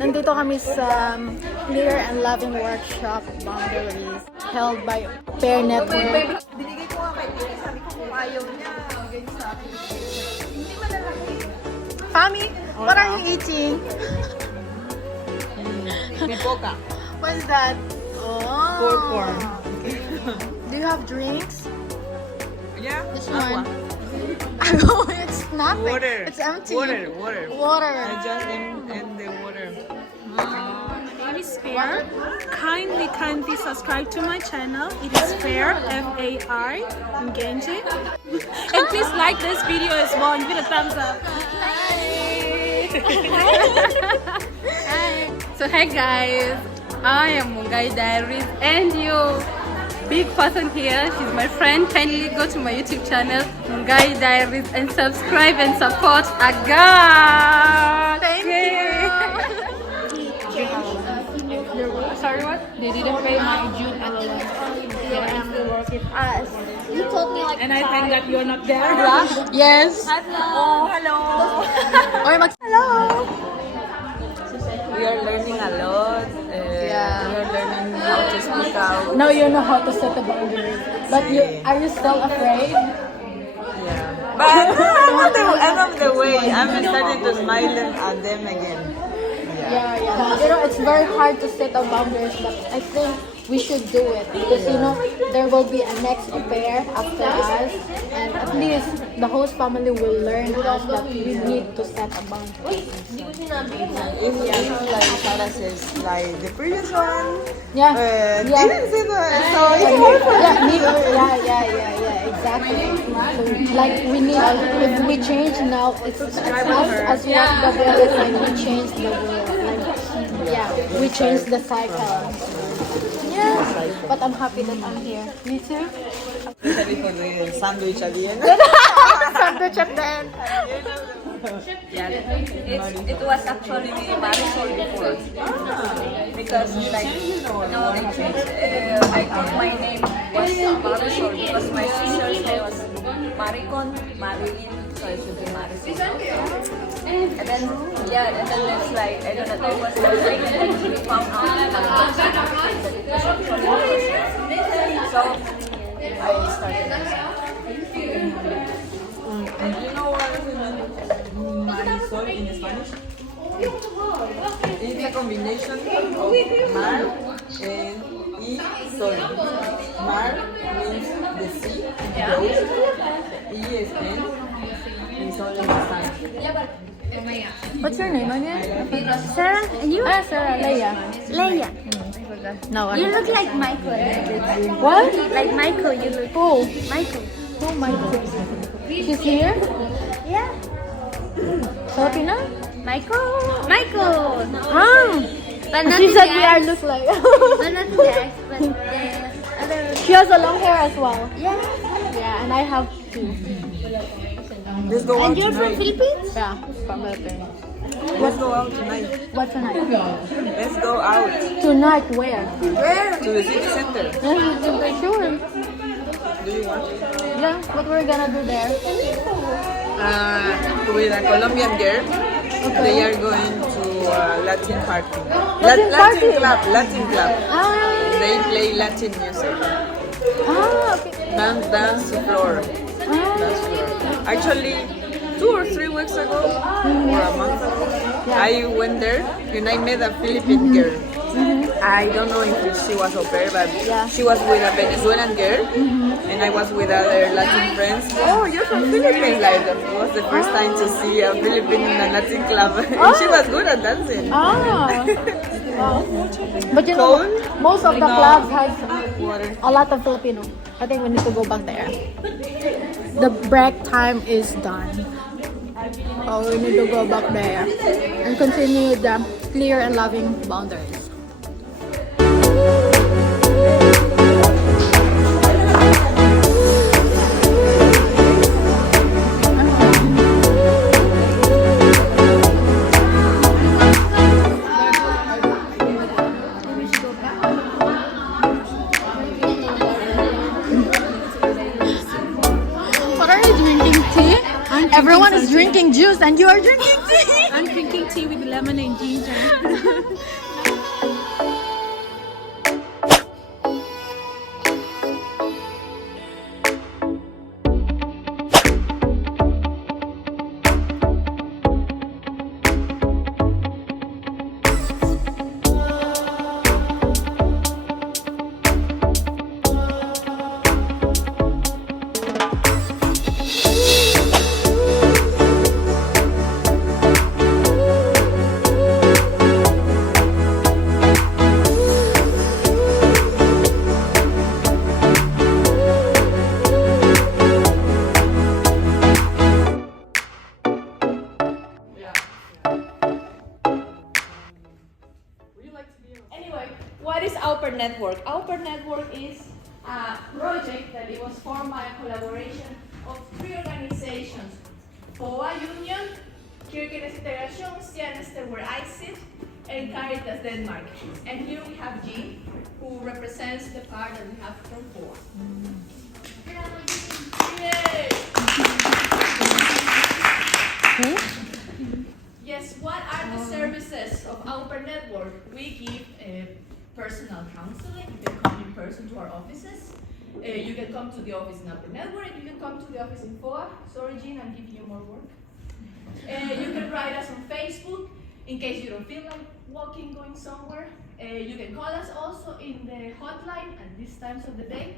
Nandito kami sa Clear and Loving Workshop Boundaries held by Aupair Network. Binigay ko nga kay Tito, sabi ko kung ayaw niya, bigay niya sa akin. Hindi malalaki. Fami, what are you eating? Pipoca. What's that? Oh. Pork corn. Do you have drinks? Yeah, This aqua. one. Oh, it's nothing. Water. It's empty. Water. Water. I just in the water. My name is Fair. Kindly subscribe to my channel. It is Fair, F-A-R, Ngenje. And please like this video as well and give it a thumbs up. Hi. So hey guys, I am Mungai Diaries and you big person here. She's my friend. Kindly go to my YouTube channel, Mungai Diaries, and subscribe and support Aga. Thank you. Sorry, what? They didn't pay my June allowance. Yeah, I'm still working. You told me like And I thank that you're not there. Yes. Oh, hello. Or hello. We are learning a lot. Yeah. We are learning how to speak out. Now you know how to set a boundary. But are you still afraid? Yeah. But I'm on the way. I'm starting to smile at them again. Yeah. You know, it's very hard to set a boundaries, but I think we should do it because you know there will be a next au pair after us, and at least the host family will learn us that we need to set a boundary. If like Sarah says, like the previous one, Yeah. didn't say that. So it's hard for Yeah, exactly. So, like we need, if we change now, it's as what the world is like. We change the world. Like, we change the cycle. Yeah, but I'm happy that I'm here. Me too. Sorry for the sandwich at the end. Sandwich at the end. it was actually Marisol before. Because like no, they changed. I thought my name was Marisol because my sister's name was Maricon, Marilyn, so it should be Marisol. And then it's like I don't know. There was like we found out that it was actually Marisol. So I started this. And you know what Marisol in Spanish? It's a combination of mar and y-sol. Mar means the sea, the ocean. Y is end, and sol is the sun. What's your name again? Sarah, and you? Sarah, Leia. Leia. No, You look like Michael. What? Like Michael, you look. Oh, Michael. oh my God. She's here? Yeah. Filipina? Michael. Ah. But not She the said we are eyes. look like. But not the eyes, but the other. She has a long hair as well. Yeah. Yeah, and I have two. Let's go out And you're from tonight. Philippines? Yeah, from Philippines. Let's go out tonight. What tonight? Let's go out. Tonight where? Where? To the city center. Sure. Do you want? Yeah, what we're gonna do there? With a Colombian girl. They are going to Latin party. Latin party? Latin club. Ah, They play Latin music. okay. Dance floor. Dance floor. Actually, 2 or 3 weeks ago, or a month ago, I went there and I met a Philippine girl. I don't know if she was au pair, but she was with a Venezuelan girl, and I was with other Latin friends. Oh, you're from Philippines! Like, it was the first time to see a Philippine in a Latin club, and she was good at dancing. Ah. Wow. But you know, Cold? most of the clubs has Water. a lot of Filipino. I think we need to go back there. The break time is done. Oh, we need to go back there and continue the clear and loving boundaries. What are you drinking? Tea? Everyone is drinking juice and you are drinking tea. drinking tea with lemon and ginger. Anyway, what is Aupair Network? Aupair Network is a project that it was formed by a collaboration of 3 organizations: FOA Union, Kirkenes Integration, Stianester where I sit, and Caritas Denmark. And here we have Jean, who represents the part that we have from FOA. Yay! Yes, what are the services of Aupair Network? We give personal counseling. You can come in person to our offices. You can come to the office in Aupair Network. You can come to the office in FOA. Sorry, Jean, I'm giving you more work. You can write us on Facebook in case you don't feel like walking, going somewhere. You can call us also in the hotline at these times of the day.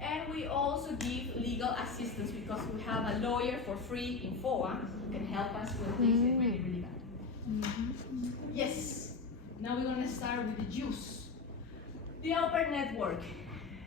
And we also give legal assistance because we have a lawyer for free in FOA who can help us when things get really, really bad. Yes, now we're going to start with the juice. The Aupair Network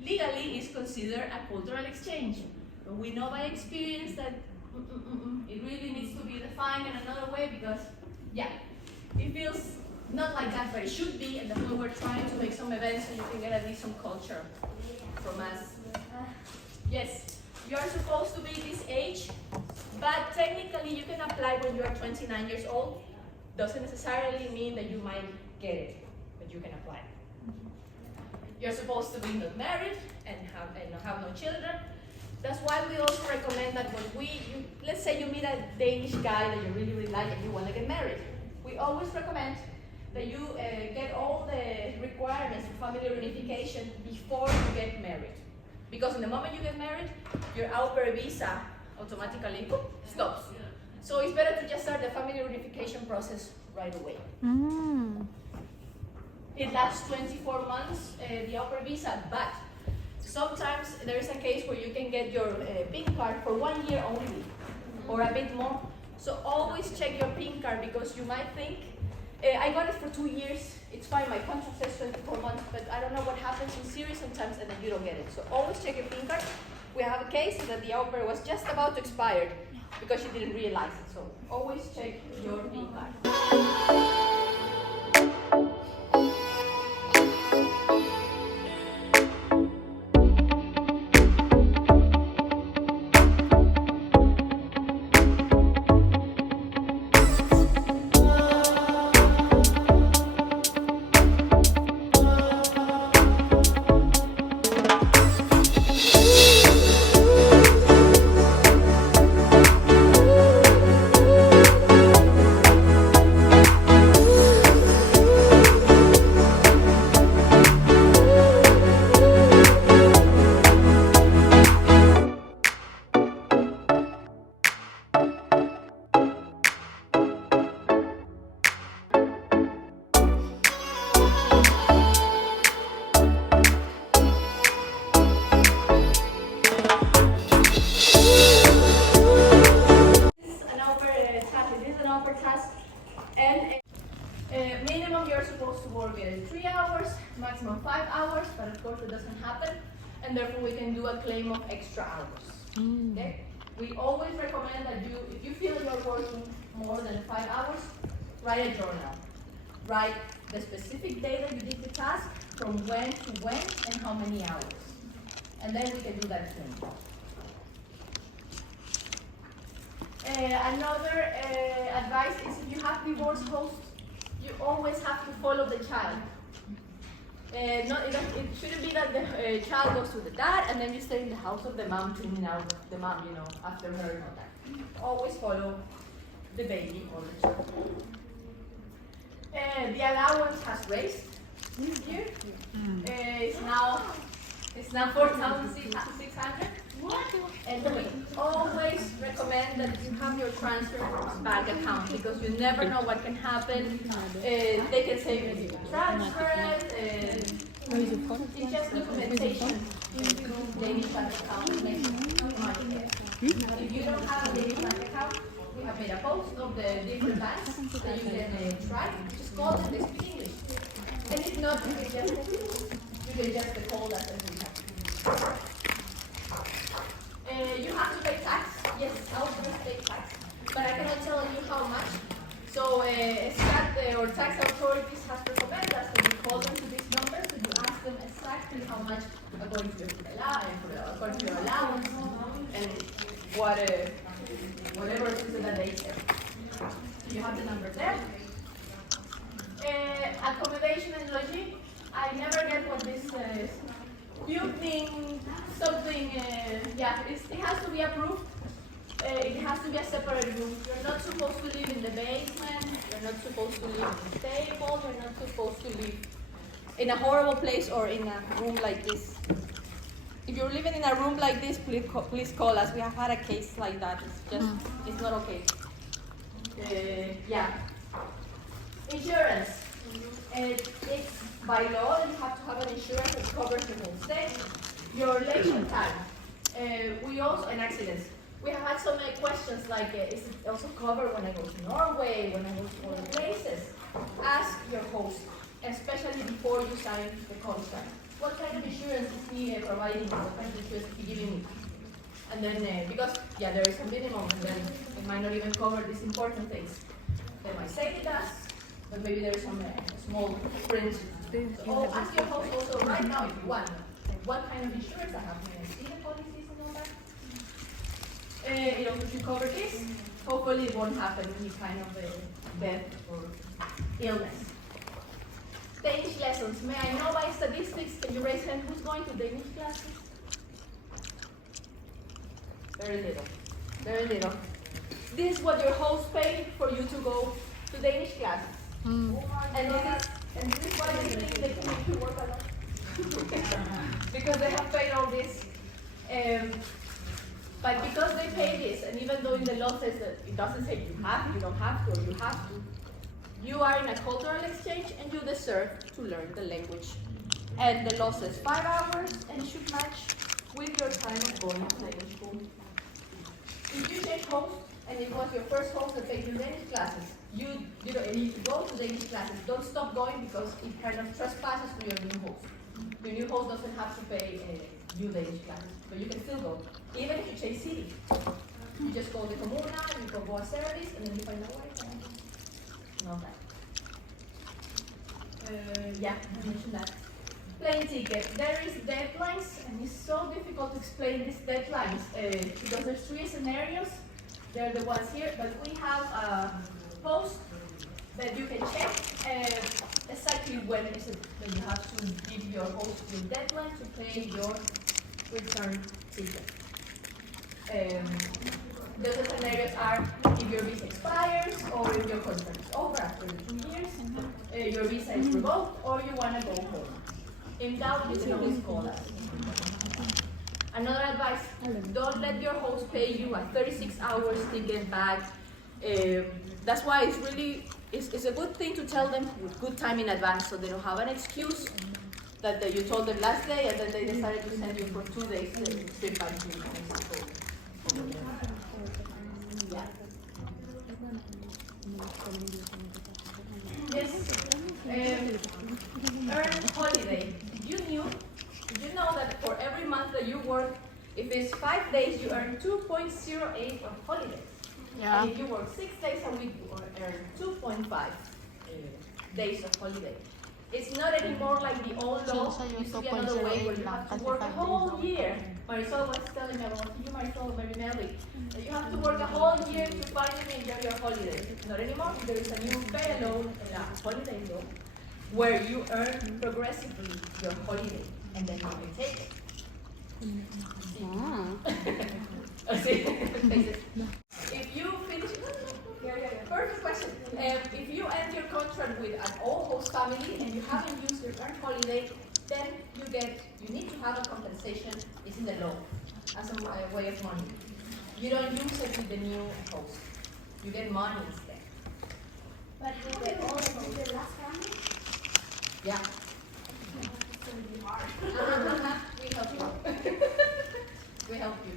legally is considered a cultural exchange, but we know by experience that it really needs to be defined in another way because, yeah, it feels not like that, but it should be, and that's why we're trying to make some events so you can get at least some culture from us. Yes, you are supposed to be this age, but technically you can apply when you are 29 years old. Doesn't necessarily mean that you might get it, but you can apply. You're supposed to be not married and have no children. That's why we also recommend that when let's say you meet a Danish guy that you really, really like and you want to get married. We always recommend that you get all the requirements for family reunification before you get married. Because in the moment you get married, your Aupair visa automatically stops. So it's better to just start the family reunification process right away. It lasts 24 months, the Aupair visa, but sometimes there is a case where you can get your PIN card for 1 year only, or a bit more. So always check your PIN card because you might think, I got it for 2 years, it's fine, my contract says 24 months, but I don't know what happens in Syria sometimes and then you don't get it. So always check your PIN card. We have a case that the Aupair was just about to expire because she didn't realize it. So always check your PIN card. Minimum you're supposed to work 3 hours, maximum 5 hours, but of course it doesn't happen, and therefore we can do a claim of extra hours. Okay? We always recommend that if you feel you're working more than 5 hours, write a journal. Write the specific day that you did the task, from when to when, and how many hours. And then we can do that claim. Another advice is if you have divorce hosts, you always have to follow the child. It shouldn't be that the child goes to the dad and then you stay in the house of the mom cleaning out the mom, after her and all that. Always follow the baby all the time. The allowance has raised this year. It's now 4,600. And we always recommend that you have your transfer bank account because you never know what can happen. They can say maybe you transfer it. It's just documentation into Danish bank account that makes it much better. If you don't have a Danish bank account, we have made a post of the different banks that you can try. Just call them, they speak English. And if not, you can just call us and we have. You have to pay tax. Yes, Aupair pay tax. But I cannot tell you how much. So SCAT or tax authorities have recommended us that you call them to this number so you ask them exactly how much according to your allowance and whatever it is that they say. You have the number there. Accommodation and lodging. I never get what this is. Building something, it has to be approved. It has to be a separate room. You're not supposed to live in the basement. You're not supposed to live in the stable. You're not supposed to live in a horrible place or in a room like this. If you're living in a room like this, please call us. We have had a case like that. It's not okay. Insurance. It's by law that you have to have an insurance that covers the whole stay. Your relation time. We also, and accidents. We have had so many questions like, is it also covered when I go to Norway, when I go to other places? Ask your host, especially before you sign the contract. What kind of insurance is he providing? What kind of insurance is he giving me? And then, because, there is a minimum, and then it might not even cover these important things. They might say it does, but maybe there's some small print. So ask your host also right now if you want. What kind of insurance I have? May I see the policies and all that? It also should cover this. Hopefully it won't happen any kind of death or illness. Danish lessons. May I know by statistics? Can you raise hand who's going to Danish classes? Very little. Very little. This is what your host paid for you to go to Danish classes. And this is why they think they can make you work a lot. Because they have paid all this. But because they pay this, and even though in the law says that it doesn't say you don't have to, or you have to, you are in a cultural exchange and you deserve to learn the language. And the law says 5 hours and it should match with your time of going to Danish school. If you change host, and it was your first host that paid you Danish classes, you need to go to Danish classes. Don't stop going because it kind of trespasses to your new host. Your new host doesn't have to pay you Danish classes, but you can still go. Even if you change city, you just call the comuna, you go a service, and then you find a way. Not that. I mentioned that. Plane ticket. There is deadlines, and it's so difficult to explain these deadlines because there's 3 scenarios. They're the ones here, but we have a post that you can check exactly when is it that you have to give your host your deadline to pay your return ticket. The other scenarios are if your visa expires or if your contract is over after 2 years, your visa is revoked, or you want to go home. In doubt, you can always call us. Another advice, don't let your host pay you a 36 hours ticket back. That's why it's a good thing to tell them with good time in advance so they don't have an excuse that you told them last day and then they decided to send you for 2 days trip back to Mexico. Yes. Earned holiday. Did you know that for every month that you work, if it's 5 days, you earn 2.08 of holidays. Yeah. And if you work 6 days a week, you earn 2.5 days of holiday. It's not anymore like the old law. It used to be another way where you have to work a whole year. Marisol was telling me about you, Marisol, Mary Melly. You have to work a whole year to finally enjoy your holiday. Not anymore. There is a new pay loan, holiday loan, where you earn progressively your holiday, and then you can take it. If you finish, different with an all host family and you haven't used your earned holiday, then you need to have a compensation. It's in the law as a way of money. You don't use it with the new host. You get money instead. But with the old and with the last family? Yeah. It's going to be hard. We help you. We help you.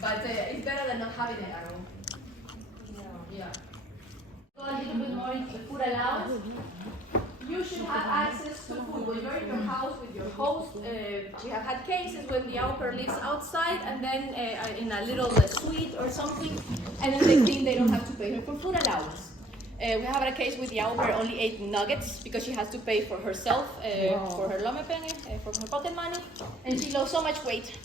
But it's better than not having it at all. Yeah. Go a little bit more into the food allowance. You should have access to food. When you're in your house with your host, we have had cases when the au pair lives outside and then in a little suite or something, and then they think they don't have to pay her for food allowance. We have a case with the au pair only ate nuggets because she has to pay for herself, for her lomepenge, for her pocket money, and she lost so much weight.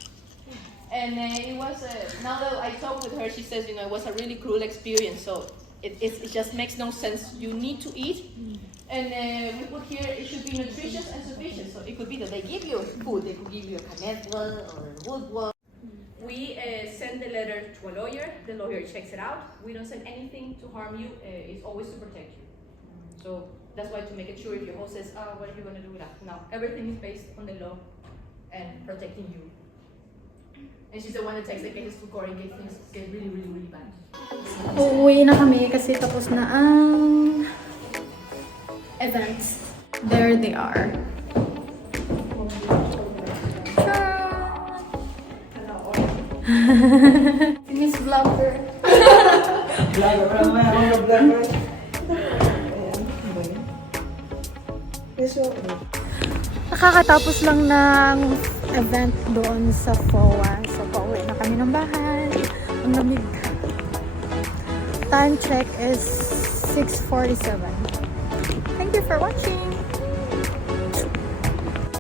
And it was, now that I talked with her, she says, it was a really cruel experience, so it just makes no sense. You need to eat, and we put here, it should be nutritious and sufficient. So it could be that they give you food, they could give you a canetwell or woodwall. We send the letter to a lawyer, the lawyer checks it out. We don't send anything to harm you, it's always to protect you. So that's why, to make it sure, if your host says, what are you going to do with that? No, everything is based on the law and protecting you. And she's the one that takes the cases to court and gets things get really, really, really bad. Uuwi na kami kasi tapos na ang events. There they are. Si Miss Vlogger. Nakakatapos lang ng event doon sa FOA. So, pauwi na kami ng bahay. Ang lamig. Time check is 6:47. Thank you for watching!